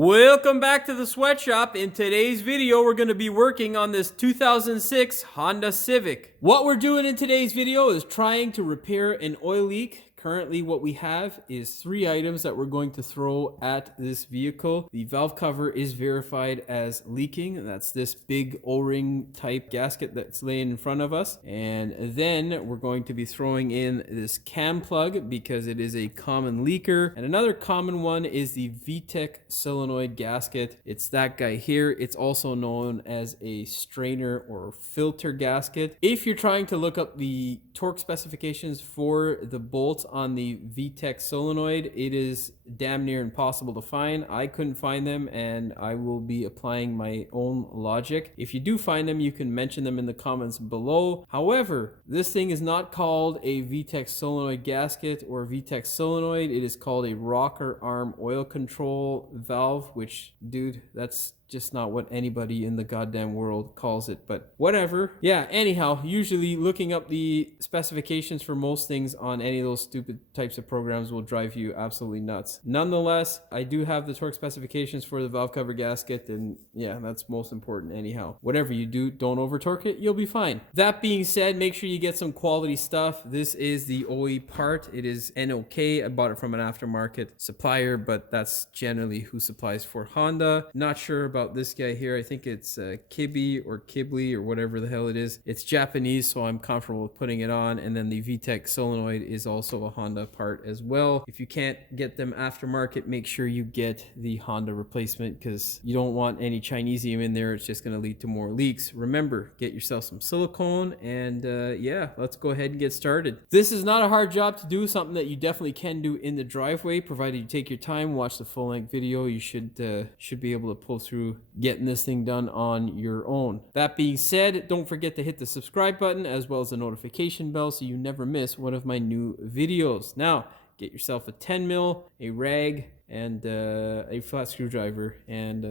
Welcome back to the sweatshop. In today's video, we're going to be working on this 2006 Honda Civic. What we're doing in today's video is trying to repair an oil leak. Currently, what we have is 3 items that we're going to throw at this vehicle. The valve cover is verified as leaking. That's this big O-ring type gasket that's laying in front of us. And then we're going to be throwing in this cam plug because it is a common leaker. And another common one is the VTEC Solenoid Gasket. It's that guy here. It's also known as a strainer or filter gasket. If you're trying to look up the torque specifications for the bolts on the VTEC solenoid, it is damn near impossible to find. I couldn't find them, and I will be applying my own logic. If you do find them, you can mention them in the comments below. However, this thing is not called a VTEC solenoid gasket or VTEC solenoid. It is called a rocker arm oil control valve, which, dude, that's just not what anybody in the goddamn world calls it, but whatever. Yeah, anyhow, usually looking up the specifications for most things on any of those stupid types of programs will drive you absolutely nuts. Nonetheless, I do have the torque specifications for the valve cover gasket, and yeah, that's most important anyhow. Whatever you do, don't over torque it, you'll be fine. That being said, make sure you get some quality stuff. This is the OE part. It is NOK. I bought it from an aftermarket supplier, but that's generally who supplies for Honda. Not sure about this guy here. I think it's Kibi or Kibli or whatever the hell it is. It's Japanese, so I'm comfortable with putting it on. And then the VTEC solenoid is also a Honda part as well. If you can't get them aftermarket, make sure you get the Honda replacement because you don't want any Chinesium in there. It's just going to lead to more leaks. Remember, get yourself some silicone, and yeah, let's go ahead and get started. This is not a hard job to do, something that you definitely can do in the driveway, provided you take your time, watch the full-length video. You should be able to pull through getting this thing done on your own. That being said, don't forget to hit the subscribe button as well as the notification bell so you never miss one of my new videos. Now, get yourself a 10 mil, a rag, and a flat screwdriver, and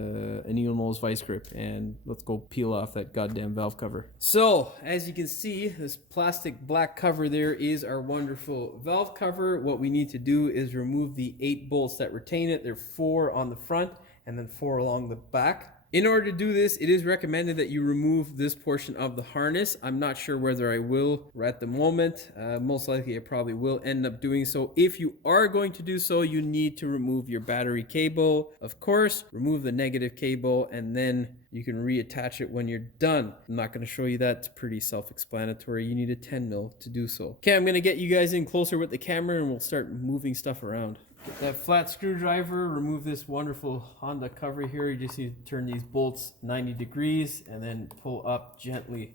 a needle nose vice grip, and let's go peel off that goddamn valve cover. So, as you can see, this plastic black cover there is our wonderful valve cover. What we need to do is remove the 8 bolts that retain it. There are 4 on the front and then 4 along the back. In order to do this, it is recommended that you remove this portion of the harness. I'm not sure whether I will at the moment. Most likely I probably will end up doing so. If you are going to do so, you need to remove your battery cable. Of course, remove the negative cable, and then you can reattach it when you're done. I'm not going to show you that. It's pretty self-explanatory. You need a 10 mil to do so. Okay, I'm going to get you guys in closer with the camera and we'll start moving stuff around. Get that flat screwdriver, remove this wonderful Honda cover here. You just need to turn these bolts 90 degrees and then pull up gently.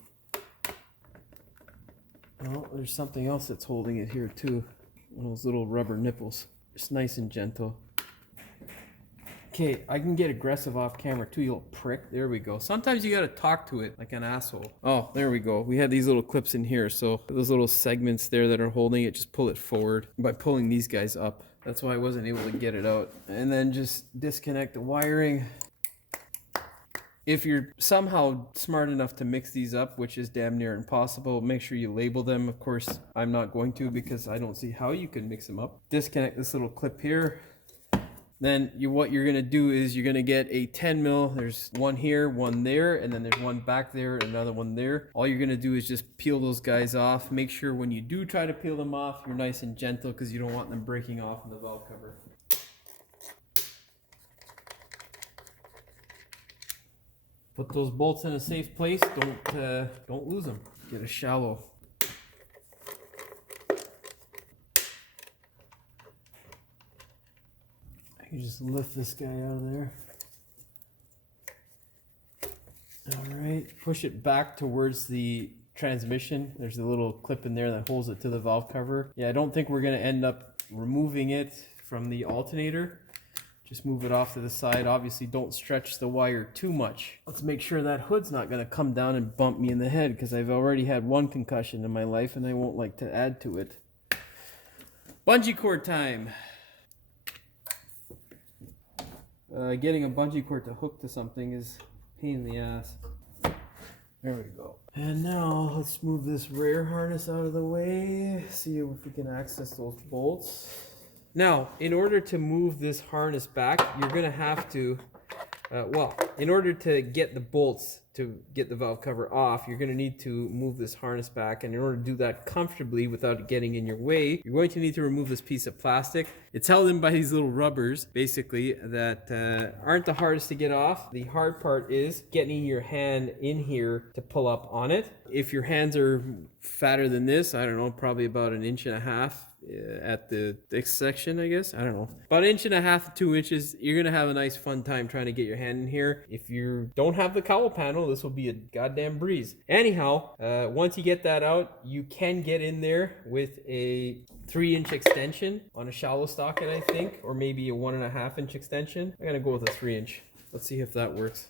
Oh, there's something else that's holding it here too. One of those little rubber nipples. Just nice and gentle. Okay, I can get aggressive off camera too, you little prick. There we go. Sometimes you gotta talk to it like an asshole. Oh, there we go. We had these little clips in here, so those little segments there that are holding it, just pull it forward by pulling these guys up. That's why I wasn't able to get it out. And then just disconnect the wiring. If you're somehow smart enough to mix these up, which is damn near impossible, make sure you label them. Of course, I'm not going to because I don't see how you can mix them up. Disconnect this little clip here. Then what you're going to do is you're going to get a 10 mil. There's one here, one there, and then there's one back there, another one there. All you're going to do is just peel those guys off. Make sure when you do try to peel them off, you're nice and gentle because you don't want them breaking off in the valve cover. Put those bolts in a safe place. Don't lose them. Get a shallow. You just lift this guy out of there. All right, push it back towards the transmission. There's a little clip in there that holds it to the valve cover. Yeah, I don't think we're gonna end up removing it from the alternator. Just move it off to the side. Obviously, don't stretch the wire too much. Let's make sure that hood's not gonna come down and bump me in the head because I've already had 1 concussion in my life and I won't like to add to it. Bungee cord time. Getting a bungee cord to hook to something is a pain in the ass. There we go. And now let's move this rear harness out of the way. See if we can access those bolts. Now, in order to move this harness back, you're going to have to, in order to get the bolts to get the valve cover off, you're going to need to move this harness back. And in order to do that comfortably without it getting in your way, you're going to need to remove this piece of plastic. It's held in by these little rubbers, basically, that aren't the hardest to get off. The hard part is getting your hand in here to pull up on it. If your hands are fatter than this, I don't know, probably about 1.5 inches at the thick section, I guess. I don't know. About 1.5 inches to 2 inches. You're going to have a nice fun time trying to get your hand in here. If you don't have the cowl panel, this will be a goddamn breeze. Anyhow, once you get that out, you can get in there with a 3-inch extension on a shallow socket, I think, or maybe a 1.5-inch extension. I'm going to go with a 3-inch. Let's see if that works.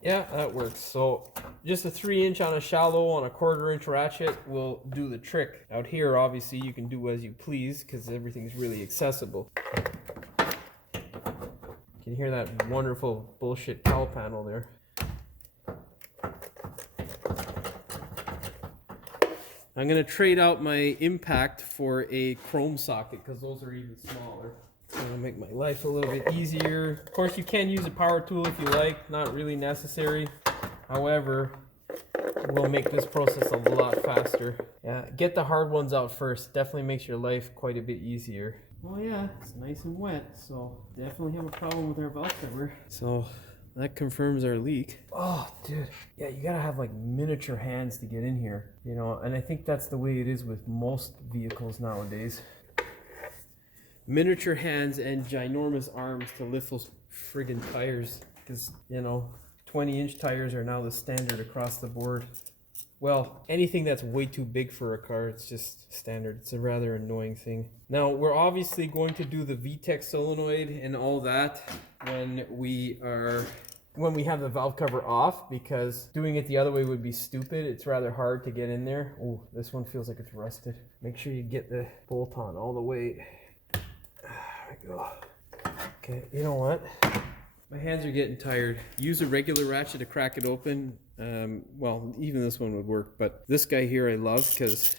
Yeah, that works. So just a 3-inch on a shallow on a 1/4-inch ratchet will do the trick. Out here, obviously, you can do as you please because everything's really accessible. You can hear that wonderful bullshit cowl panel there. I'm going to trade out my impact for a chrome socket because those are even smaller. It's going to make my life a little bit easier. Of course, you can use a power tool if you like, not really necessary. However, it will make this process a lot faster. Yeah, get the hard ones out first. Definitely makes your life quite a bit easier. Oh yeah, it's nice and wet, so definitely have a problem with our valve cover. So that confirms our leak. Oh, dude. Yeah, you gotta have like miniature hands to get in here, you know, and I think that's the way it is with most vehicles nowadays. Miniature hands and ginormous arms to lift those friggin' tires, because, you know, 20-inch tires are now the standard across the board. Well, anything that's way too big for a car, it's just standard. It's a rather annoying thing. Now, we're obviously going to do the VTEC solenoid and all that when we have the valve cover off, because doing it the other way would be stupid. It's rather hard to get in there. Oh, this one feels like it's rusted. Make sure you get the bolt on all the way. There we go. Okay, you know what? My hands are getting tired. Use a regular ratchet to crack it open. Well, even this one would work, but this guy here I love because,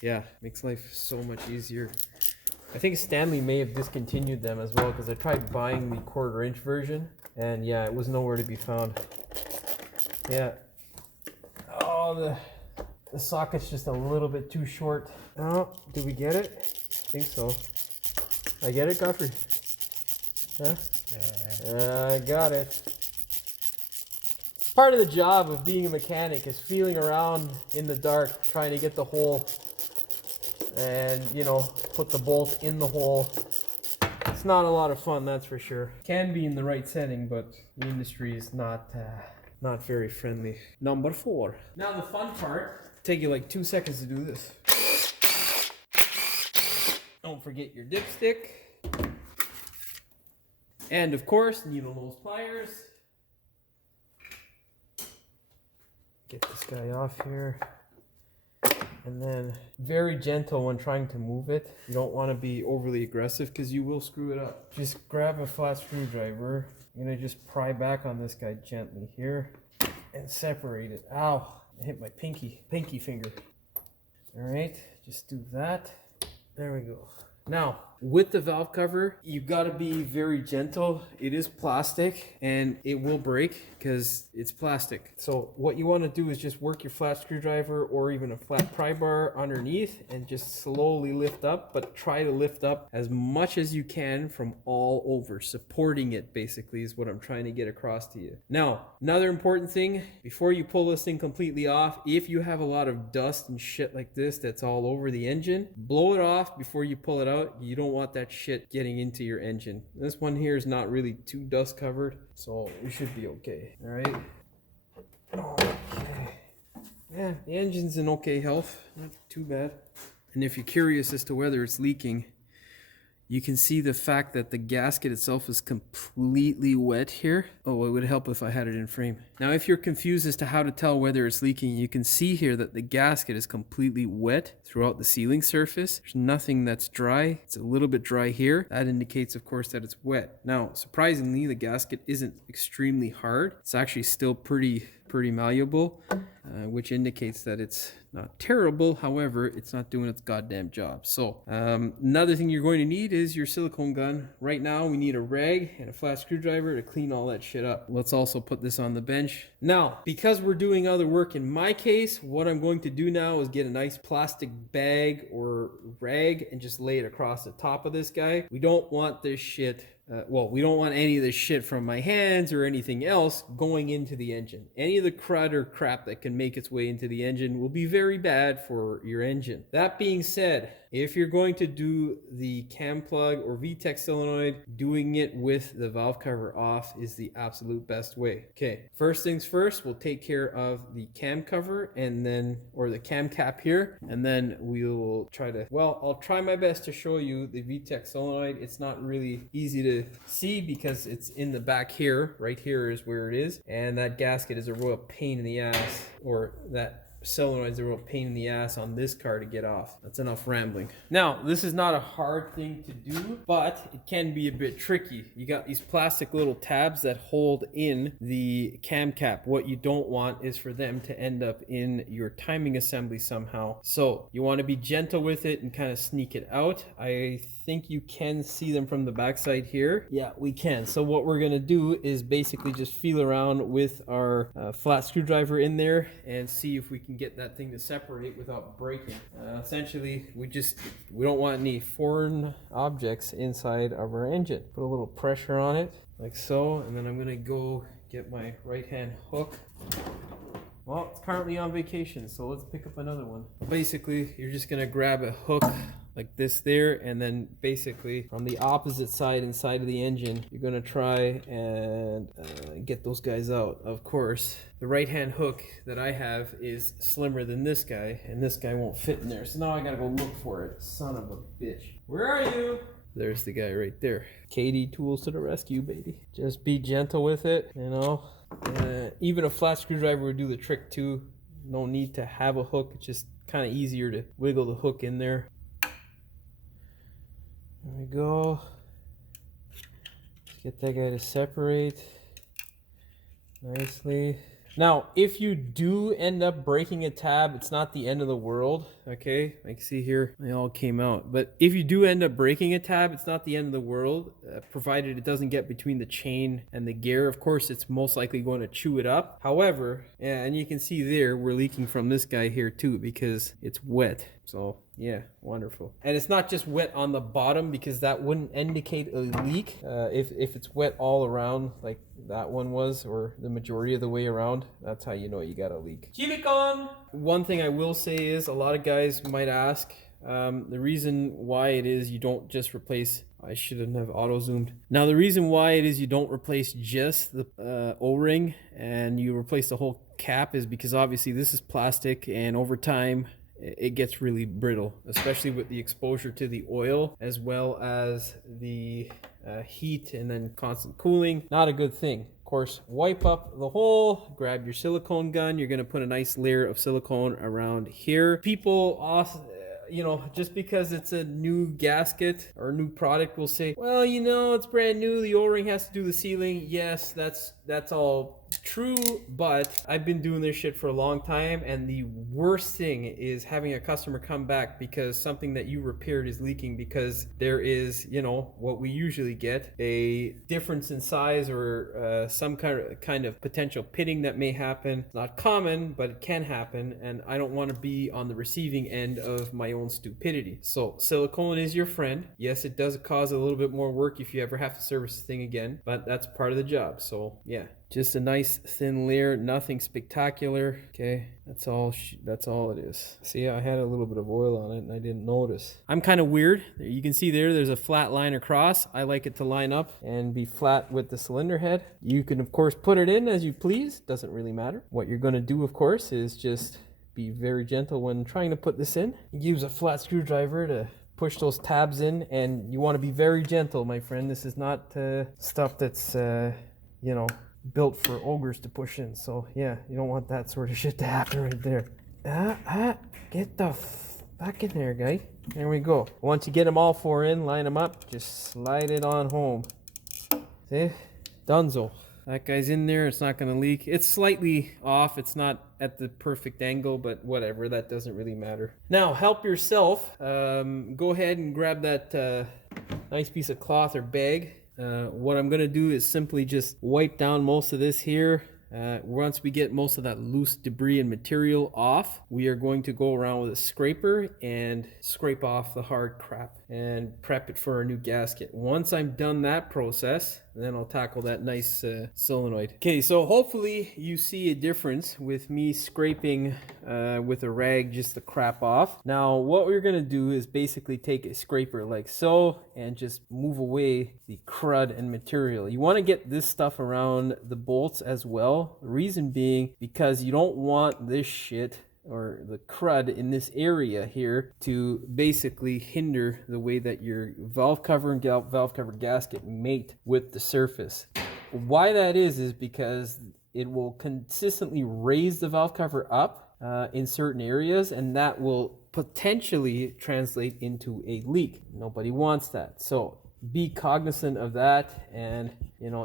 yeah, makes life so much easier. I think Stanley may have discontinued them as well, because I tried buying the 1/4-inch version, and yeah, it was nowhere to be found. Yeah. Oh, the socket's just a little bit too short. Oh, did we get it? I think so. I get it, Godfrey? Huh? I got it. Part of the job of being a mechanic is feeling around in the dark, trying to get the hole and, you know, put the bolt in the hole. It's not a lot of fun, that's for sure. Can be in the right setting, but the industry is not very friendly. Number 4. Now the fun part, take you like 2 seconds to do this. Don't forget your dipstick. And of course, needle nose pliers. Get this guy off here. And then very gentle when trying to move it. You don't want to be overly aggressive because you will screw it up. Just grab a flat screwdriver. I'm going to just pry back on this guy gently here and separate it. Ow, I hit my pinky finger. All right, just do that. There we go. Now, with the valve cover, you got to be very gentle. It is plastic and it will break because it's plastic. So what you want to do is just work your flat screwdriver or even a flat pry bar underneath and just slowly lift up, but try to lift up as much as you can from all over. Supporting it basically is what I'm trying to get across to you. Now, another important thing, before you pull this thing completely off, if you have a lot of dust and shit like this that's all over the engine, blow it off before you pull it out. You don't want that shit getting into your engine. This one here is not really too dust covered, so we should be okay. All right. Okay. Yeah, the engine's in okay health, not too bad. And if you're curious as to whether it's leaking, you can see the fact that the gasket itself is completely wet here. Oh, it would help if I had it in frame. Now, if you're confused as to how to tell whether it's leaking, you can see here that the gasket is completely wet throughout the sealing surface. There's nothing that's dry. It's a little bit dry here. That indicates, of course, that it's wet. Now, surprisingly, the gasket isn't extremely hard. It's actually still pretty pretty malleable, which indicates that it's not terrible. However, it's not doing its goddamn job. So another thing you're going to need is your silicone gun. Right now we need a rag and a flat screwdriver to clean all that shit up. Let's also put this on the bench. Now, because we're doing other work in my case, what I'm going to do now is get a nice plastic bag or rag and just lay it across the top of this guy. We don't want this shit we don't want any of this shit from my hands or anything else going into the engine. Any of the crud or crap that can make its way into the engine will be very bad for your engine. That being said, if you're going to do the cam plug or VTEC solenoid, doing it with the valve cover off is the absolute best way. Okay, first things first, we'll take care of the cam cover and then, or the cam cap here, and then we'll try to, well, I'll try my best to show you the VTEC solenoid. It's not really easy to see because it's in the back here. Right here is where it is, and that gasket is a real pain in the ass, or that solenoid is a real pain in the ass on this car to get off. That's enough rambling. Now, this is not a hard thing to do, but it can be a bit tricky. You got these plastic little tabs that hold in the cam cap. What you don't want is for them to end up in your timing assembly somehow. So you want to be gentle with it and kind of sneak it out. I think you can see them from the backside here. Yeah, we can. So what we're going to do is basically just feel around with our flat screwdriver in there and see if we can get that thing to separate without breaking. Essentially, we don't want any foreign objects inside of our engine. Put a little pressure on it like so, and then I'm going to go get my right hand hook. Well, it's currently on vacation, so let's pick up another one. Basically, you're just going to grab a hook like this there, and then basically from the opposite side inside of the engine, you're going to try and get those guys out. Of course, the right hand hook that I have is slimmer than this guy, and this guy won't fit in there. So now I got to go look for it. Son of a bitch. Where are you? There's the guy right there. KD tools to the rescue, baby. Just be gentle with it, you know. Even a flat screwdriver would do the trick too. No need to have a hook. It's just kind of easier to wiggle the hook in there. There we go. Let's get that guy to separate nicely. Now, if you do end up breaking a tab, it's not the end of the world, okay? I can see here, they all came out. But if you do end up breaking a tab, it's not the end of the world, provided it doesn't get between the chain and the gear. Of course, it's most likely going to chew it up. However, and you can see there, we're leaking from this guy here too because it's wet. So yeah, wonderful. And it's not just wet on the bottom because that wouldn't indicate a leak. If it's wet all around like that one was, or the majority of the way around, that's how you know you got a leak. Civic on! One thing I will say is a lot of guys might ask, the reason why it is you don't just replace, I shouldn't have auto zoomed. Now the reason why it is you don't replace just the O-ring and you replace the whole cap is because obviously this is plastic, and over time it gets really brittle, especially with the exposure to the oil as well as the heat and then constant cooling. Not a good thing. Of course, wipe up the hole, grab your silicone gun. You're going to put a nice layer of silicone around here. People also, you know, just because it's a new gasket or a new product will say, well, you know, it's brand new, the O-ring has to do the sealing. Yes, that's all true, but I've been doing this shit for a long time, and the worst thing is having a customer come back because something that you repaired is leaking because there is, you know, what we usually get, a difference in size or some kind of potential pitting that may happen. It's not common, but it can happen, and I don't want to be on the receiving end of my own stupidity. So silicone is your friend. Yes, it does cause a little bit more work if you ever have to service the thing again, but that's part of the job. So yeah, just a nice thin layer, nothing spectacular. Okay, that's all it is. See, I had a little bit of oil on it and I didn't notice. I'm kind of weird. You can see there's a flat line across. I like it to line up and be flat with the cylinder head. You can of course put it in as you please, doesn't really matter. What you're going to do of course is just be very gentle when trying to put this in. Use a flat screwdriver to push those tabs in, and you want to be very gentle, my friend. This is not stuff that's you know, built for ogres to push in. So yeah, you don't want that sort of shit to happen right there. Get the back in there, guy. There we go. Once you get them all four in, line them up, just slide it on home. See? Dunzo. That guy's in there. It's not going to leak. It's slightly off. It's not at the perfect angle, but whatever. That doesn't really matter. Now, help yourself. Go ahead and grab that nice piece of cloth or bag. What I'm going to do is simply just wipe down most of this here. Once we get most of that loose debris and material off, we are going to go around with a scraper and scrape off the hard crap and prep it for our new gasket. Once I'm done that process, then I'll tackle that nice solenoid. Okay, so hopefully you see a difference with me scraping with a rag just the crap off. Now, what we're gonna do is basically take a scraper like so and just move away the crud and material. You wanna get this stuff around the bolts as well. The reason being because you don't want this shit or the crud in this area here to basically hinder the way that your valve cover and valve cover gasket mate with the surface. Why that is because it will consistently raise the valve cover up in certain areas, and that will potentially translate into a leak. Nobody wants that. So be cognizant of that, and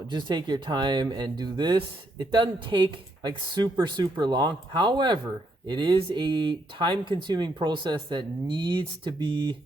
just take your time and do this. It doesn't take like super long. However, it is a time-consuming process that needs to be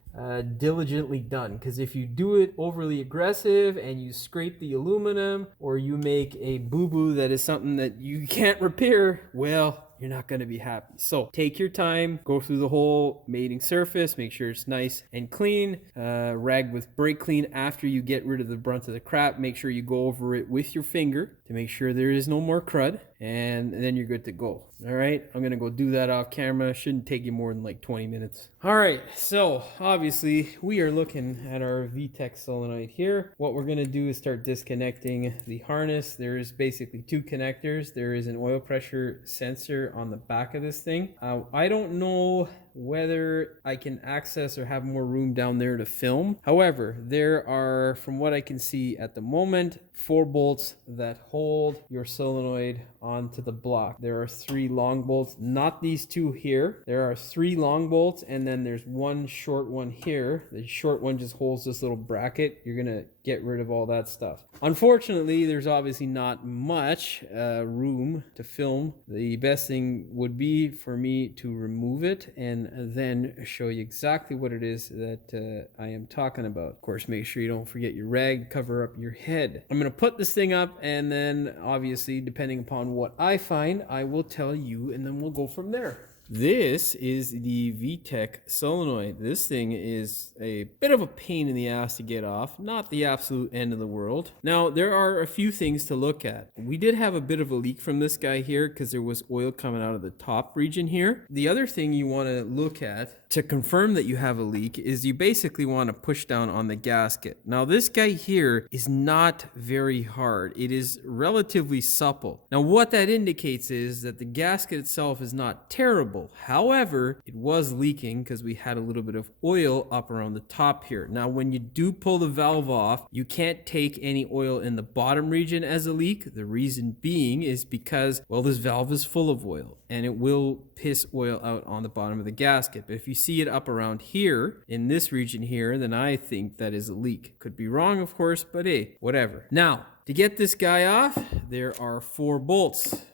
diligently done, because if you do it overly aggressive and you scrape the aluminum or you make a boo-boo that is something that you can't repair, well, you're not going to be happy. So take your time, go through the whole mating surface, make sure it's nice and clean, rag with brake clean after you get rid of the brunt of the crap. Make sure you go over it with your finger to make sure there is no more crud, and then you're good to go. All right, I'm gonna go do that off camera. Shouldn't take you more than like 20 minutes. All right, so obviously we are looking at our VTEC solenoid here. What we're gonna do is start disconnecting the harness. There's basically two connectors. There is an oil pressure sensor on the back of this thing. I don't know whether I can access or have more room down there to film. However, there are, from what I can see at the moment, 4 bolts that hold your solenoid onto the block. There are 3 long bolts, not these 2 here. There are 3 long bolts, and then there's 1 short one here. The short one just holds this little bracket. You're gonna get rid of all that stuff. Unfortunately, there's obviously not much room to film. The best thing would be for me to remove it and then show you exactly what it is that I am talking about. Of course, make sure you don't forget your rag, cover up your head. I'm gonna put this thing up, and then obviously, depending upon what I find, I will tell you, and then we'll go from there. This is the VTEC solenoid. This thing is a bit of a pain in the ass to get off, not the absolute end of the world. Now, there are a few things to look at. We did have a bit of a leak from this guy here because there was oil coming out of the top region here. The other thing you want to look at to confirm that you have a leak is you basically want to push down on the gasket. Now, this guy here is not very hard. It is relatively supple. Now, what that indicates is that the gasket itself is not terrible. However, it was leaking because we had a little bit of oil up around the top here. Now, when you do pull the valve off, you can't take any oil in the bottom region as a leak. The reason being is because, well, this valve is full of oil and it will piss oil out on the bottom of the gasket. But if you see it up around here in this region here, then I think that is a leak. Could be wrong, of course, but hey, whatever. Now, to get this guy off, there are 4 bolts.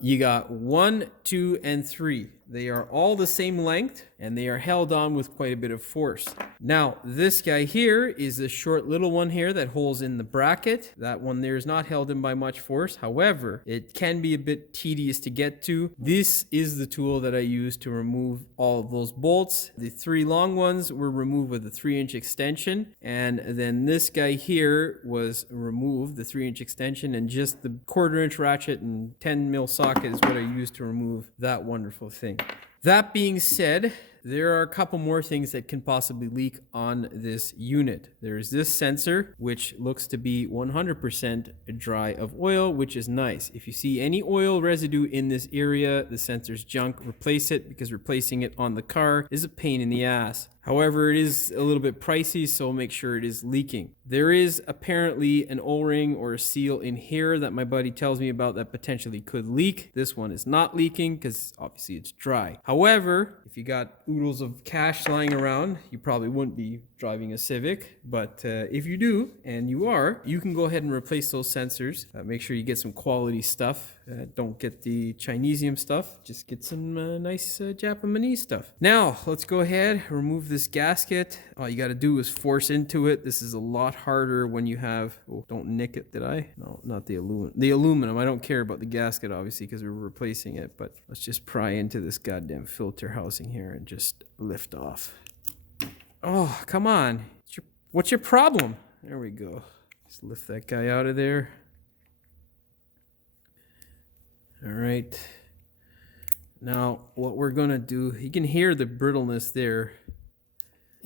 You got 1, 2, and 3. They are all the same length, and they are held on with quite a bit of force. Now, this guy here is the short little one here that holds in the bracket. That one there is not held in by much force. However, it can be a bit tedious to get to. This is the tool that I use to remove all of those bolts. The 3 long ones were removed with a 3-inch extension, and then this guy here was removed, the 3-inch extension, and just the 1/4-inch ratchet and 10mm socket is what I used to remove that wonderful thing. That being said, there are a couple more things that can possibly leak on this unit. There's this sensor, which looks to be 100% dry of oil, which is nice. If you see any oil residue in this area, the sensor's junk, replace it, because replacing it on the car is a pain in the ass. However, it is a little bit pricey, so make sure it is leaking. There is apparently an O-ring or a seal in here that my buddy tells me about that potentially could leak. This one is not leaking because obviously it's dry. However, if you got oodles of cash lying around, you probably wouldn't be driving a Civic, but if you do, and you are, you can go ahead and replace those sensors. Make sure you get some quality stuff. Don't get the Chinesium stuff. Just get some nice Japanese stuff. Now, let's go ahead, remove this gasket. All you got to do is force into it. This is a lot harder when you have... Oh, don't nick it, did I? No, not the aluminum. The aluminum, I don't care about the gasket, obviously, because we're replacing it, but let's just pry into this goddamn filter housing here and just lift off. Oh, come on. What's your problem? There we go. Just lift that guy out of there. All right. Now, what we're going to do, you can hear the brittleness there.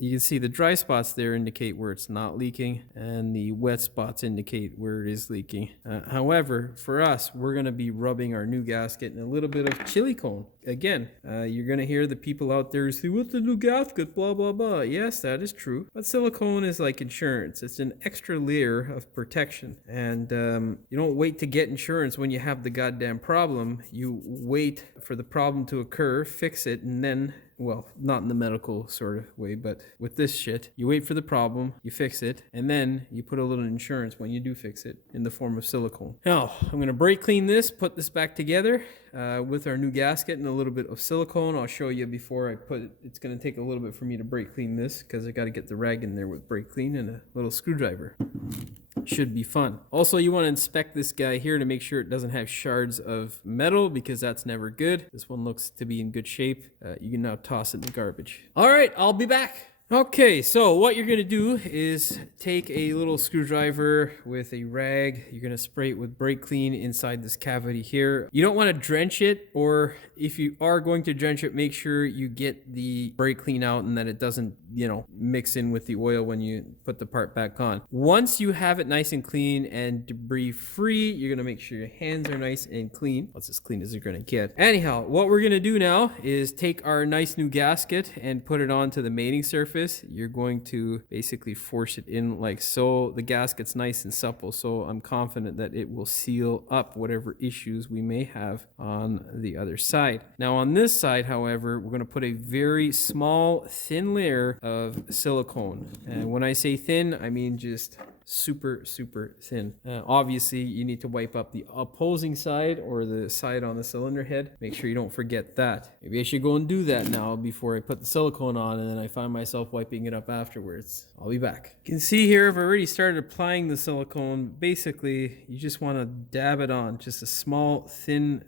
You can see the dry spots there indicate where it's not leaking, and the wet spots indicate where it is leaking. However, for us, we're going to be rubbing our new gasket in a little bit of silicone. Again, you're going to hear the people out there say, what's the new gasket, blah, blah, blah. Yes, that is true. But silicone is like insurance. It's an extra layer of protection. And you don't wait to get insurance when you have the goddamn problem. You wait for the problem to occur, fix it, and then... Well, not in the medical sort of way, but with this shit, you wait for the problem, you fix it, and then you put a little insurance when you do fix it in the form of silicone. Now, I'm going to brake clean this, put this back together with our new gasket and a little bit of silicone. I'll show you before I put it. It's going to take a little bit for me to brake clean this because I got to get the rag in there with brake clean and a little screwdriver. Should be fun. Also, you want to inspect this guy here to make sure it doesn't have shards of metal because that's never good. This one looks to be in good shape. You can now toss it in the garbage. All right, I'll be back. Okay, so what you're going to do is take a little screwdriver with a rag. You're going to spray it with brake clean inside this cavity here. You don't want to drench it, or if you are going to drench it, make sure you get the brake clean out and that it doesn't, mix in with the oil when you put the part back on. Once you have it nice and clean and debris free, you're going to make sure your hands are nice and clean. That's as clean as you're going to get. Anyhow, what we're going to do now is take our nice new gasket and put it onto the mating surface. You're going to basically force it in like so. The gasket's nice and supple, so I'm confident that it will seal up whatever issues we may have on the other side. Now on this side, however, we're going to put a very small, thin layer of silicone. And when I say thin, I mean just super, super thin. Obviously, you need to wipe up the opposing side or the side on the cylinder head. Make sure you don't forget that. Maybe I should go and do that now before I put the silicone on and then I find myself wiping it up afterwards. I'll be back. You can see here, I've already started applying the silicone. Basically, you just want to dab it on. Just a small, thin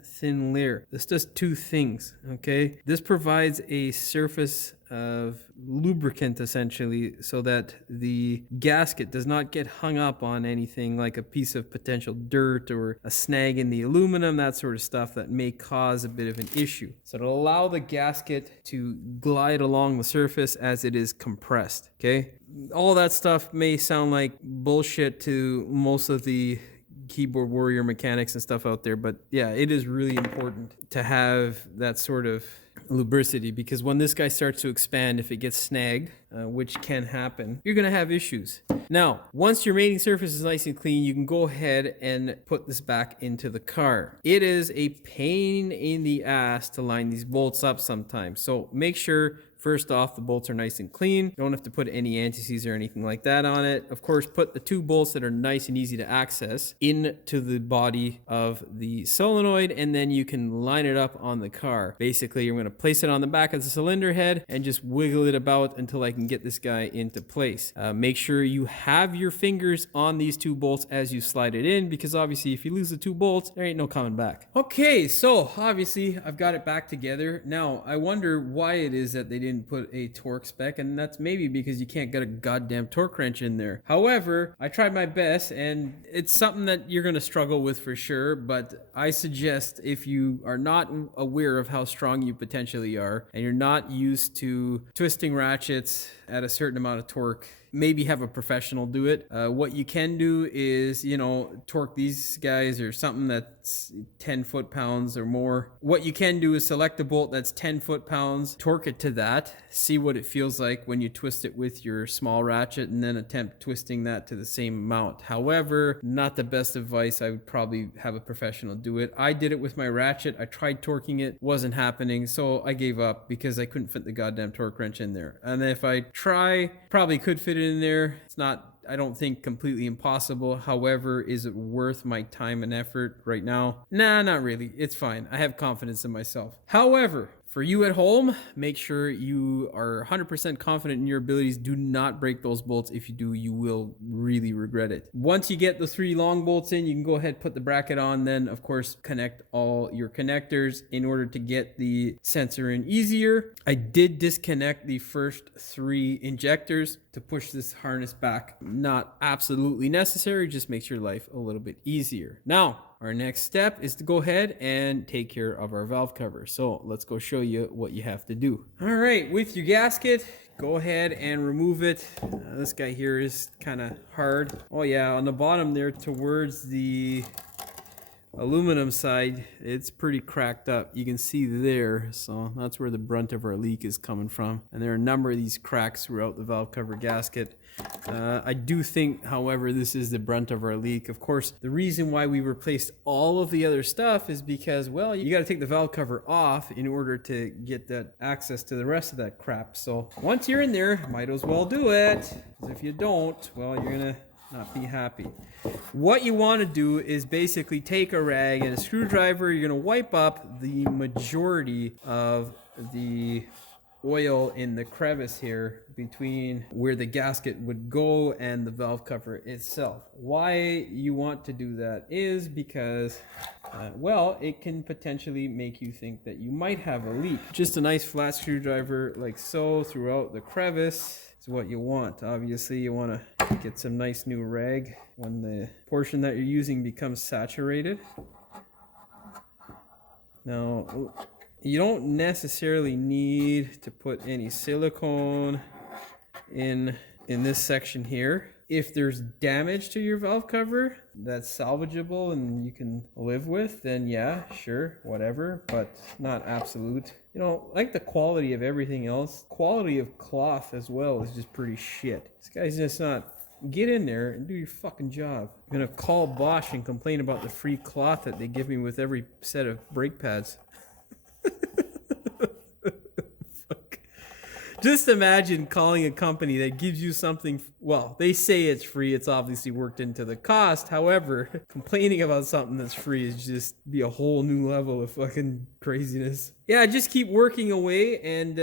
layer. This does two things, okay? This provides a surface of lubricant essentially so that the gasket does not get hung up on anything like a piece of potential dirt or a snag in the aluminum, that sort of stuff that may cause a bit of an issue. So it'll allow the gasket to glide along the surface as it is compressed, okay? All that stuff may sound like bullshit to most of the keyboard warrior mechanics and stuff out there, but yeah, it is really important to have that sort of lubricity, because when this guy starts to expand, if it gets snagged, which can happen, you're going to have issues. Now, once your mating surface is nice and clean, you can go ahead and put this back into the car. It is a pain in the ass to line these bolts up sometimes, so make sure first off, the bolts are nice and clean. You don't have to put any anti-seize or anything like that on it. Of course, put the two bolts that are nice and easy to access into the body of the solenoid, and then you can line it up on the car. Basically, you're going to place it on the back of the cylinder head and just wiggle it about until I can get this guy into place. Make sure you have your fingers on these two bolts as you slide it in, because obviously if you lose the two bolts, there ain't no coming back. Okay, so obviously I've got it back together. Now, I wonder why it is that they didn't put a torque spec, and that's maybe because you can't get a goddamn torque wrench in there. However, I tried my best, and it's something that you're going to struggle with for sure, but I suggest if you are not aware of how strong you potentially are, and you're not used to twisting ratchets at a certain amount of torque. Maybe have a professional do it. What you can do is, you know, torque these guys or something that's 10 foot-pounds or more. What you can do is select a bolt that's 10 foot-pounds, torque it to that, see what it feels like when you twist it with your small ratchet, and then attempt twisting that to the same amount. However, not the best advice. I would probably have a professional do it. I did it with my ratchet. I tried torquing it, wasn't happening, so I gave up because I couldn't fit the goddamn torque wrench in there. And if I try, probably could fit it in there. It's not, I don't think, completely impossible. However, is it worth my time and effort right now? Nah, not really. It's fine. I have confidence in myself. However, for you at home, make sure you are 100% confident in your abilities. Do not break those bolts. If you do, you will really regret it. Once you get the 3 long bolts in, you can go ahead, put the bracket on, then of course connect all your connectors in order to get the sensor in easier. I did disconnect the first 3 injectors to push this harness back. Not absolutely necessary, just makes your life a little bit easier. Now, our next step is to go ahead and take care of our valve cover. So let's go show you what you have to do. All right, with your gasket, go ahead and remove it. This guy here is kind of hard. Oh yeah, on the bottom there towards the aluminum side, it's pretty cracked up. You can see there, so that's where the brunt of our leak is coming from. And there are a number of these cracks throughout the valve cover gasket. I do think, however, this is the brunt of our leak. Of course, the reason why we replaced all of the other stuff is because, well, you got to take the valve cover off in order to get that access to the rest of that crap. So once you're in there, might as well do it. Because if you don't, well, you're gonna not be happy. What you want to do is basically take a rag and a screwdriver. You're going to wipe up the majority of the oil in the crevice here between where the gasket would go and the valve cover itself. Why you want to do that is because well, it can potentially make you think that you might have a leak. Just a nice flat screwdriver like so throughout the crevice is what you want. Obviously you want to get some nice new rag when the portion that you're using becomes saturated. Now, you don't necessarily need to put any silicone in this section here. If there's damage to your valve cover that's salvageable and you can live with, then yeah, sure, whatever, but not absolute. You know, like the quality of everything else, quality of cloth as well is just pretty shit. This guy's just not. Get in there and do your fucking job. I'm gonna call Bosch and complain about the free cloth that they give me with every set of brake pads. Fuck. Just imagine calling a company that gives you something, well, they say it's free, it's obviously worked into the cost. However, complaining about something that's free is just be a whole new level of fucking craziness. Yeah, just keep working away and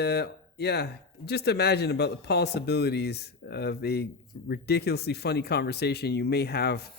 yeah, just imagine about the possibilities of a ridiculously funny conversation you may have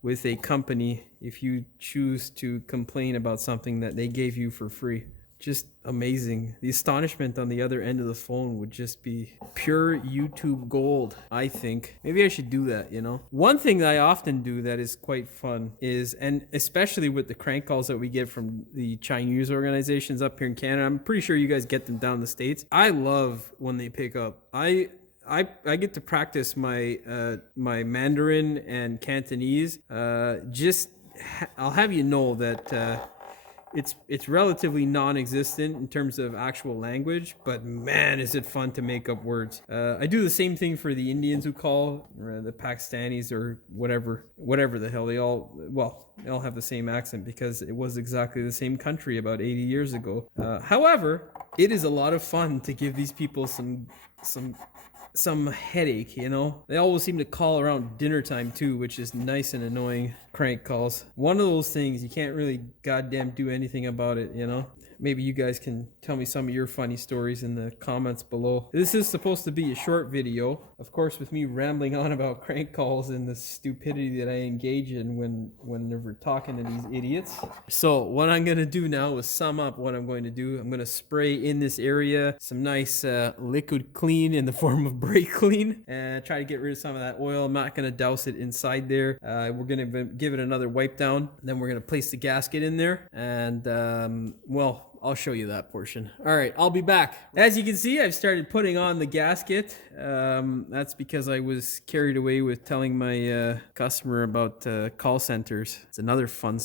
with a company if you choose to complain about something that they gave you for free. Just amazing. The astonishment on the other end of the phone would just be pure YouTube gold, I think. Maybe I should do that, you know? One thing that I often do that is quite fun is, and especially with the crank calls that we get from the Chinese organizations up here in Canada, I'm pretty sure you guys get them down in the States. I love when they pick up. I get to practice my my Mandarin and Cantonese. I'll have you know that it's relatively non-existent in terms of actual language, but man, is it fun to make up words. I do the same thing for the Indians who call, or the Pakistanis, or whatever the hell. They all have the same accent because it was exactly the same country about 80 years ago. However, it is a lot of fun to give these people some headache, you know? They always seem to call around dinner time too, which is nice and annoying. Crank calls. One of those things you can't really goddamn do anything about it, you know? Maybe you guys can tell me some of your funny stories in the comments below. This is supposed to be a short video, of course, with me rambling on about crank calls and the stupidity that I engage in when we're talking to these idiots. So what I'm gonna do now is sum up what I'm going to do. I'm gonna spray in this area some nice liquid clean in the form of brake clean and try to get rid of some of that oil. I'm not gonna douse it inside there. We're gonna give it another wipe down. Then we're gonna place the gasket in there and well, I'll show you that portion. All right, I'll be back. As you can see, I've started putting on the gasket. That's because I was carried away with telling my customer about call centers. It's another fun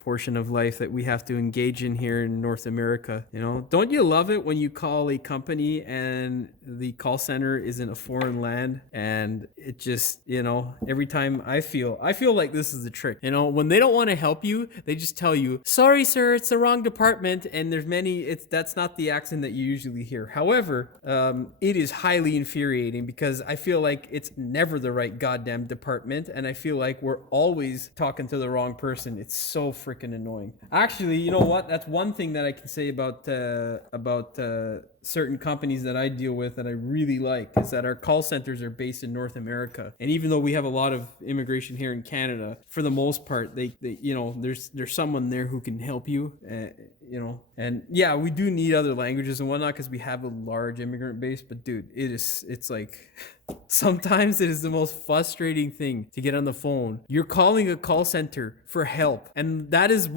portion of life that we have to engage in here in North America. You know, don't you love it when you call a company and the call center is in a foreign land, and it just, you know, every time I feel like this is the trick. You know, when they don't want to help you, they just tell you, "Sorry, sir, it's the wrong department." And there's that's not the accent that you usually hear. However, it is highly infuriating because I feel like it's never the right goddamn department, and I feel like we're always talking to the wrong person. It's so freaking annoying. Actually, you know what? That's one thing that I can say about certain companies that I deal with that I really like, is that our call centers are based in North America. And even though we have a lot of immigration here in Canada, for the most part, they you know, there's someone there who can help you. You know, and yeah, we do need other languages and whatnot because we have a large immigrant base. But dude, it's like sometimes it is the most frustrating thing to get on the phone. You're calling a call center for help, and that is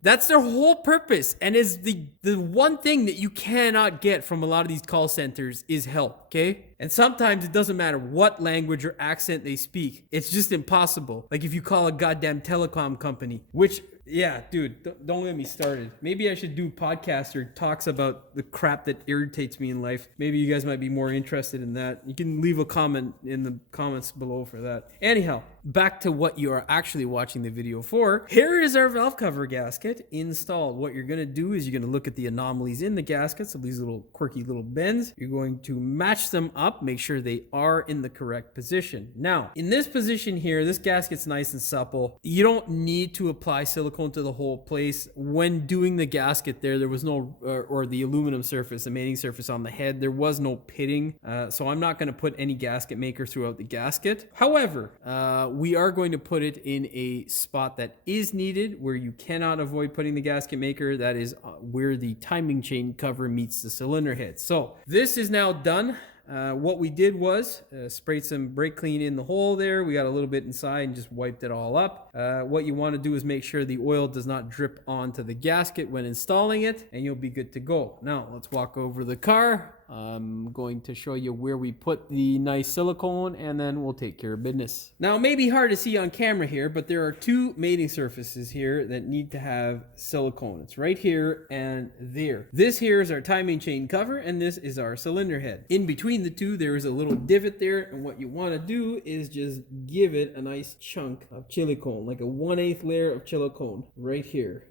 that's their whole purpose, and is the one thing that you cannot get from a lot of these call centers is help. Okay, and sometimes it doesn't matter what language or accent they speak. It's just impossible. Like if you call a goddamn telecom company, which, yeah, dude, don't get me started. Maybe I should do podcasts or talks about the crap that irritates me in life. Maybe you guys might be more interested in that. You can leave a comment in the comments below for that. Anyhow, back to what you are actually watching the video for. Here is our valve cover gasket installed. What you're going to do is you're going to look at the anomalies in the gasket, so these little quirky little bends. You're going to match them up, make sure they are in the correct position. Now, in this position here, this gasket's nice and supple. You don't need to apply silicone to the whole place. When doing the gasket there was no, or the aluminum surface, the mating surface on the head, there was no pitting. So I'm not going to put any gasket maker throughout the gasket. However, we are going to put it in a spot that is needed, where you cannot avoid putting the gasket maker. That is where the timing chain cover meets the cylinder head. So this is now done. What we did was sprayed some brake clean in the hole there. We got a little bit inside and just wiped it all up. What you want to do is make sure the oil does not drip onto the gasket when installing it, and you'll be good to go. Now let's walk over the car. I'm going to show you where we put the nice silicone, and then we'll take care of business. Now, it may be hard to see on camera here, but there are two mating surfaces here that need to have silicone. It's right here and there. This here is our timing chain cover, and this is our cylinder head. In between the two, there is a little divot there, and what you want to do is just give it a nice chunk of silicone, like a 1/8 layer of silicone. Right here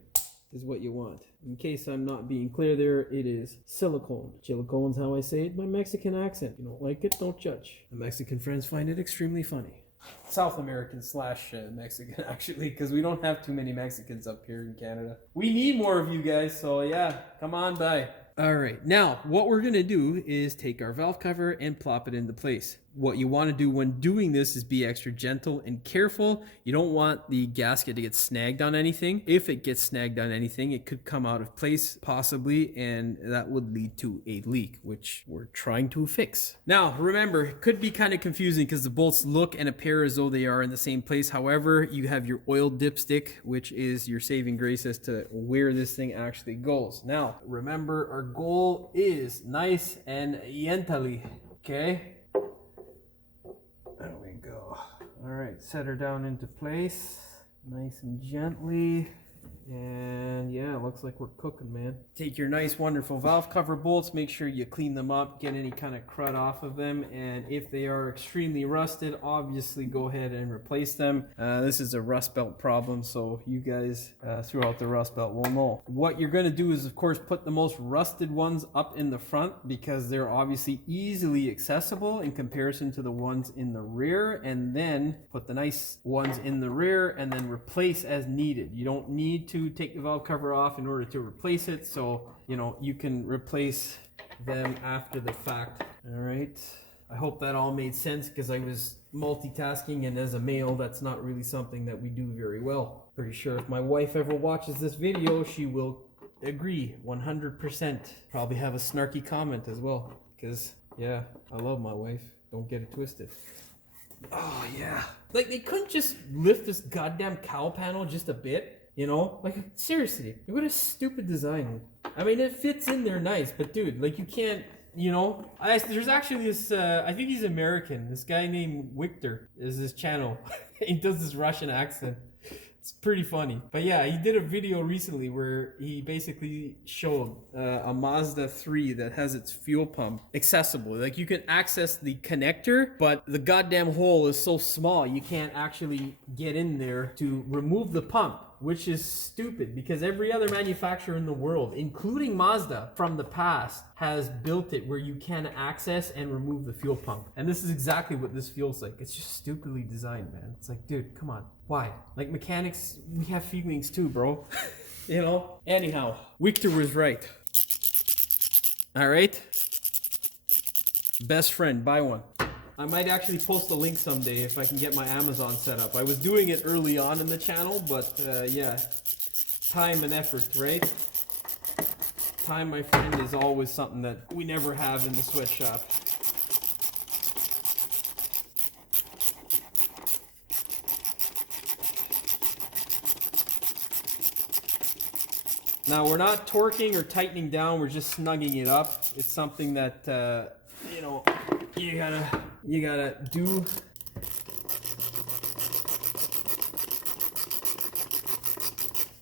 is what you want. In case I'm not being clear there, it is silicone. Silicone's how I say it, my Mexican accent. You don't like it, don't judge. My Mexican friends find it extremely funny. South American / Mexican, actually, because we don't have too many Mexicans up here in Canada. We need more of you guys, so yeah, come on by. All right, now what we're gonna do is take our valve cover and plop it into place. What you want to do when doing this is be extra gentle and careful. You don't want the gasket to get snagged on anything. If it gets snagged on anything, it could come out of place possibly, and that would lead to a leak, which we're trying to fix. Now, remember, it could be kind of confusing because the bolts look and appear as though they are in the same place. However, you have your oil dipstick, which is your saving grace as to where this thing actually goes. Now, remember, our goal is nice and gently, okay? There we go. All right, set her down into place, nice and gently. And yeah, it looks like we're cooking, man. Take your nice, wonderful valve cover bolts, make sure you clean them up, get any kind of crud off of them. And if they are extremely rusted, obviously go ahead and replace them. This is a rust belt problem, so you guys throughout the rust belt will know. What you're going to do is, of course, put the most rusted ones up in the front because they're obviously easily accessible in comparison to the ones in the rear, and then put the nice ones in the rear and then replace as needed. You don't need to take the valve cover off in order to replace it, so you know you can replace them after the fact. All right, I hope that all made sense because I was multitasking, and as a male, that's not really something that we do very well. Pretty sure if my wife ever watches this video, she will agree 100%. Probably have a snarky comment as well, because yeah, I love my wife, don't get it twisted. Oh yeah, like they couldn't just lift this goddamn cowl panel just a bit. You know, like seriously, what a stupid design. I mean, it fits in there nice, but dude, like you can't, you know. There's actually this, I think he's American. This guy named Victor is his channel. He does this Russian accent. It's pretty funny. But yeah, he did a video recently where he basically showed a Mazda 3 that has its fuel pump accessible. Like you can access the connector, but the goddamn hole is so small you can't actually get in there to remove the pump. Which is stupid because every other manufacturer in the world, including Mazda from the past, has built it where you can access and remove the fuel pump. And this is exactly what this feels like. It's just stupidly designed, man. It's like, dude, come on. Why? Like mechanics, we have feelings too, bro. You know? Anyhow, Victor was right. All right? Best friend, buy one. I might actually post a link someday if I can get my Amazon set up. I was doing it early on in the channel, but yeah, time and effort, right? Time, my friend, is always something that we never have in the sweatshop. Now, we're not torquing or tightening down, we're just snugging it up. It's something that, you know, you gotta do.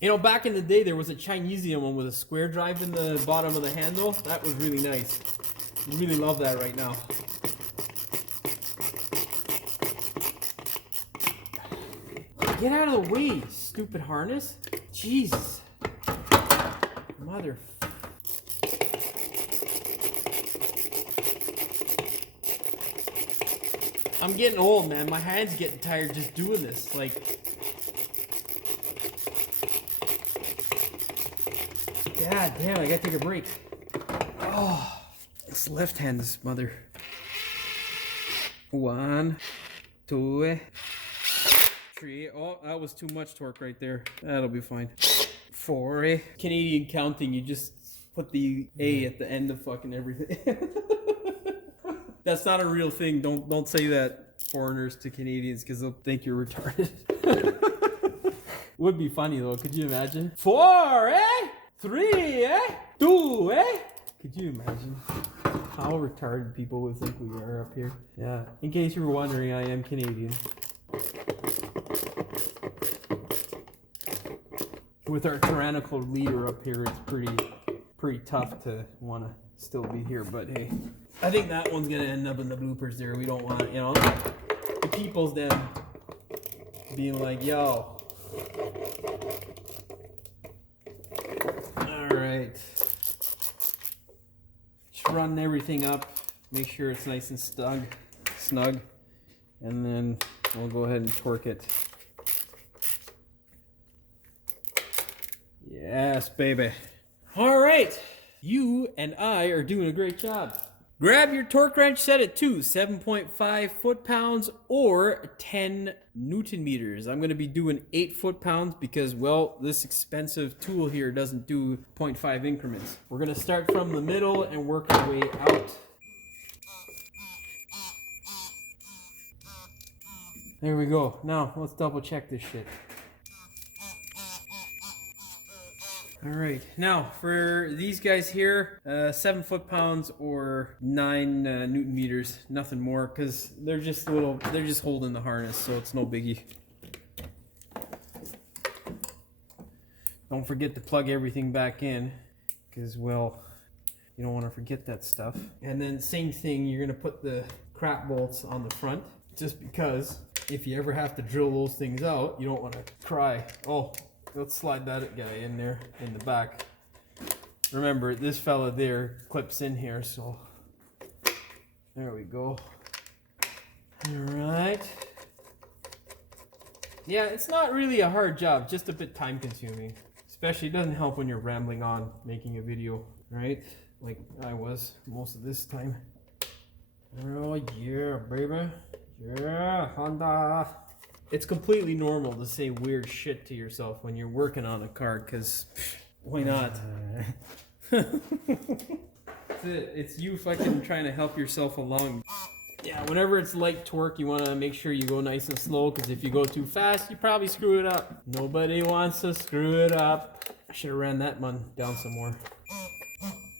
You know, back in the day, there was a Chinesium one with a square drive in the bottom of the handle. That was really nice. I really love that right now. Get out of the way, stupid harness. Jesus. Mother. I'm getting old, man. My hands getting tired just doing this. Like, god damn, I gotta take a break. Oh, this left hand is mother. 1, 2, 3. Oh, that was too much torque right there. That'll be fine. 4. Canadian counting, you just put the A at the end of fucking everything. That's not a real thing. Don't say that, foreigners, to Canadians, because they'll think you're retarded. Would be funny though. Could you imagine? 4, 3, 2, Could you imagine how retarded people would think we are up here? Yeah. In case you were wondering, I am Canadian. With our tyrannical leader up here, it's pretty tough to want to still be here. But hey. I think that one's gonna end up in the bloopers there. We don't want, you know, the people's them being like, yo. Alright. Just run everything up. Make sure it's nice and snug. And then we'll go ahead and torque it. Yes, baby. Alright. You and I are doing a great job. Grab your torque wrench, set it to 7.5 foot-pounds or 10 Newton meters. I'm going to be doing 8 foot-pounds because, well, this expensive tool here doesn't do 0.5 increments. We're going to start from the middle and work our way out. There we go. Now, let's double check this shit. All right, now for these guys here, 7 foot-pounds or 9 Newton meters, nothing more, because they're just holding the harness, so it's no biggie. Don't forget to plug everything back in, because, well, you don't want to forget that stuff. And then same thing, you're gonna put the crap bolts on the front, just because if you ever have to drill those things out, you don't want to cry. Oh. Let's slide that guy in there in the back. Remember, this fella there clips in here, so there we go. All right. Yeah, it's not really a hard job, just a bit time consuming. Especially, it doesn't help when you're rambling on making a video, right? Like I was most of this time. Oh yeah, baby. Yeah, Honda. It's completely normal to say weird shit to yourself when you're working on a car, because why not? It's you fucking trying to help yourself along. Yeah, whenever it's light torque, you want to make sure you go nice and slow, because if you go too fast, you probably screw it up. Nobody wants to screw it up. I should have ran that one down some more.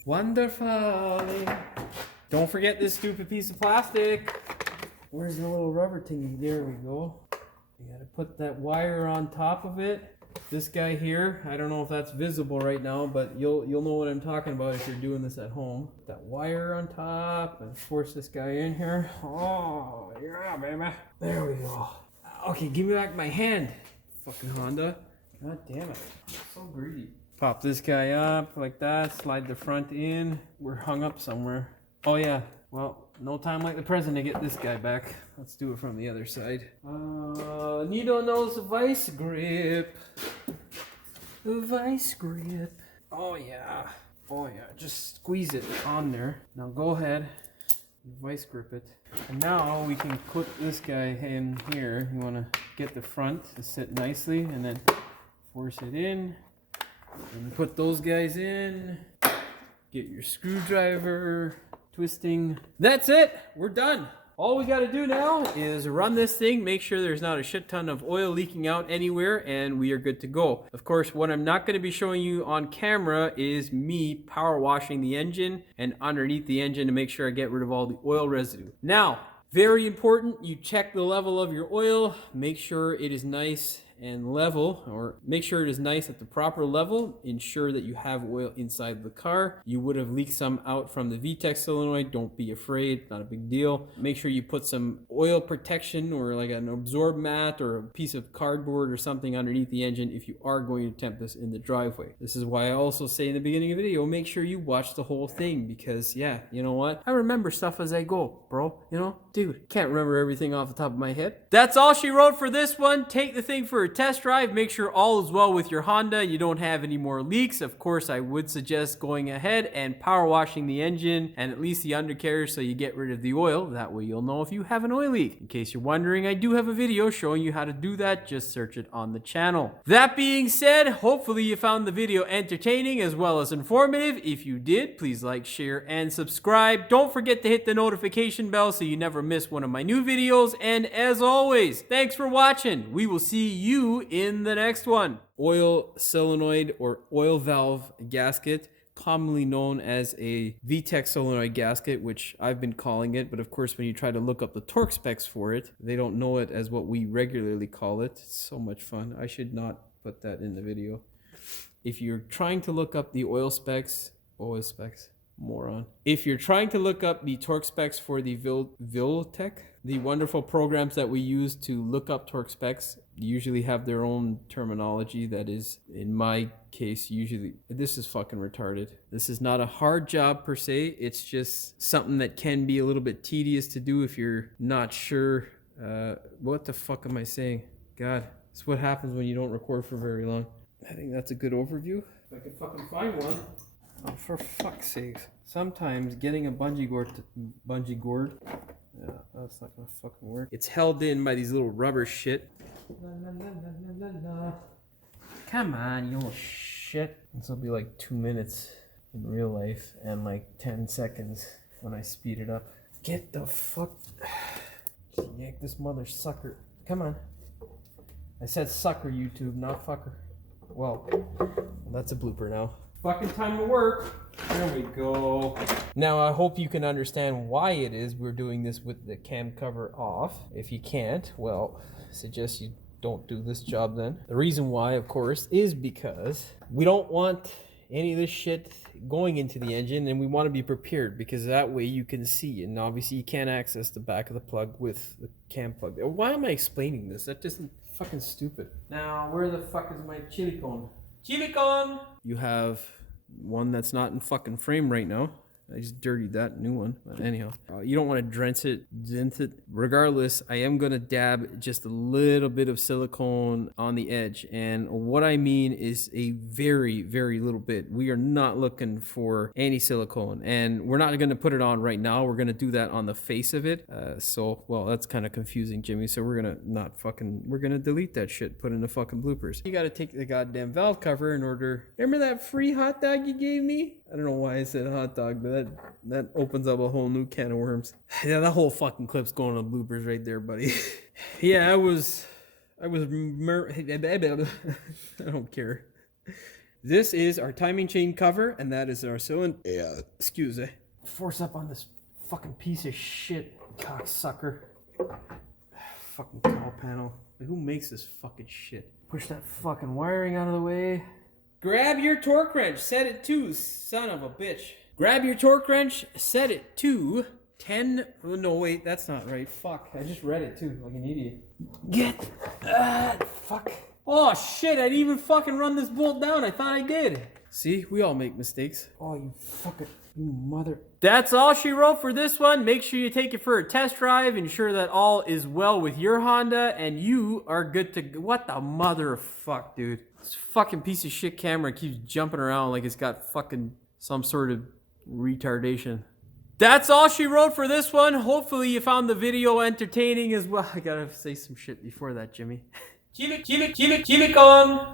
Wonderful. Don't forget this stupid piece of plastic. Where's the little rubber thingy? There we go. You gotta put that wire on top of it. This guy here, I don't know if that's visible right now, but you'll know what I'm talking about if you're doing this at home. That wire on top and force this guy in here. Oh, yeah, baby. There we go. Okay, give me back my hand, fucking Honda. God damn it, I'm so greedy. Pop this guy up like that, slide the front in. We're hung up somewhere. Oh yeah, well, no time like the present to get this guy back. Let's do it from the other side. Needle nose vice grip. Vice grip. Oh yeah. Oh yeah. Just squeeze it on there. Now go ahead. Vice grip it. And now we can put this guy in here. You want to get the front to sit nicely and then force it in. And put those guys in. Get your screwdriver. Twisting. That's it. We're done. All we got to do now is run this thing, make sure there's not a shit ton of oil leaking out anywhere, and we are good to go. Of course, what I'm not going to be showing you on camera is me power washing the engine and underneath the engine to make sure I get rid of all the oil residue. Now, very important, you check the level of your oil, make sure it is nice and level, or make sure it is nice at the proper level. Ensure that you have oil inside the car. You would have leaked some out from the VTEC solenoid. Don't be afraid, not a big deal. Make sure you put some oil protection or like an absorb mat or a piece of cardboard or something underneath the engine if you are going to attempt this in the driveway. This is why I also say in the beginning of the video, make sure you watch the whole thing, because yeah, you know what? I remember stuff as I go, bro. You know, dude, can't remember everything off the top of my head. That's all she wrote for this one. Take the thing for a test drive. Make sure all is well with your Honda. You don't have any more leaks. Of course, I would suggest going ahead and power washing the engine and at least the undercarriage so you get rid of the oil. That way you'll know if you have an oil leak. In case you're wondering, I do have a video showing you how to do that. Just search it on the channel. That being said, hopefully you found the video entertaining as well as informative. If you did, please like, share, and subscribe. Don't forget to hit the notification bell so you never miss one of my new videos. And as always, thanks for watching. We will see you in the next one. Oil solenoid or oil valve gasket, commonly known as a VTEC solenoid gasket, which I've been calling it, but of course when you try to look up the torque specs for it, they don't know it as what we regularly call it. It's so much fun. I should not put that in the video. If you're trying to look up the oil specs, moron. If you're trying to look up the torque specs for the VTEC, the wonderful programs that we use to look up torque specs usually have their own terminology that is, in my case, usually, this is fucking retarded. This is not a hard job per se. It's just something that can be a little bit tedious to do if you're not sure. What the fuck am I saying? God, it's what happens when you don't record for very long. I think that's a good overview. If I could fucking find one. Oh, for fuck's sakes. Sometimes getting a bungee cord, yeah, that's not gonna fucking work. It's held in by these little rubber shit. La, la, la, la, la, la. Come on, you little shit. This will be like 2 minutes in real life and like 10 seconds when I speed it up. Get the fuck... Just yank this mother sucker. Come on. I said sucker, YouTube, not fucker. Well, that's a blooper now. Fucking time to work. There we go. Now I hope you can understand why it is we're doing this with the cam cover off. If you can't, well, I suggest you don't do this job then. The reason why, of course, is because we don't want any of this shit going into the engine, and we want to be prepared because that way you can see, and obviously you can't access the back of the plug with the cam plug. Why am I explaining this? That just fucking stupid. Now, where the fuck is my chili cone? Chili cone! You have one that's not in fucking frame right now. I just dirtied that new one, but anyhow, you don't want to drench it. Regardless, I am going to dab just a little bit of silicone on the edge, and what I mean is a very, very little bit. We are not looking for any silicone, and we're not going to put it on right now. We're going to do that on the face of it. Well, that's kind of confusing, Jimmy, so we're going to delete that shit, put in the fucking bloopers. You got to take the goddamn valve cover in order. Remember that free hot dog you gave me? I don't know why I said hot dog, but that opens up a whole new can of worms. Yeah, that whole fucking clip's going on bloopers right there, buddy. Yeah, I don't care. This is our timing chain cover, and that is our cylinder. Yeah, excuse me. Force up on this fucking piece of shit, cocksucker. Fucking control panel. Like, who makes this fucking shit? Push that fucking wiring out of the way. Grab your torque wrench, set it to, son of a bitch. Grab your torque wrench, set it to 10, oh, no wait, that's not right, fuck. I just read it too, like an idiot. Fuck. Oh shit, I didn't even fucking run this bolt down, I thought I did. See, we all make mistakes. Oh, you fucking, you mother. That's all she wrote for this one. Make sure you take it for a test drive, ensure that all is well with your Honda, and you are good to go. What the mother of fuck, dude. This fucking piece of shit camera keeps jumping around like it's got fucking some sort of retardation. That's all she wrote for this one. Hopefully you found the video entertaining as well. I gotta say some shit before that, Jimmy. Civic on!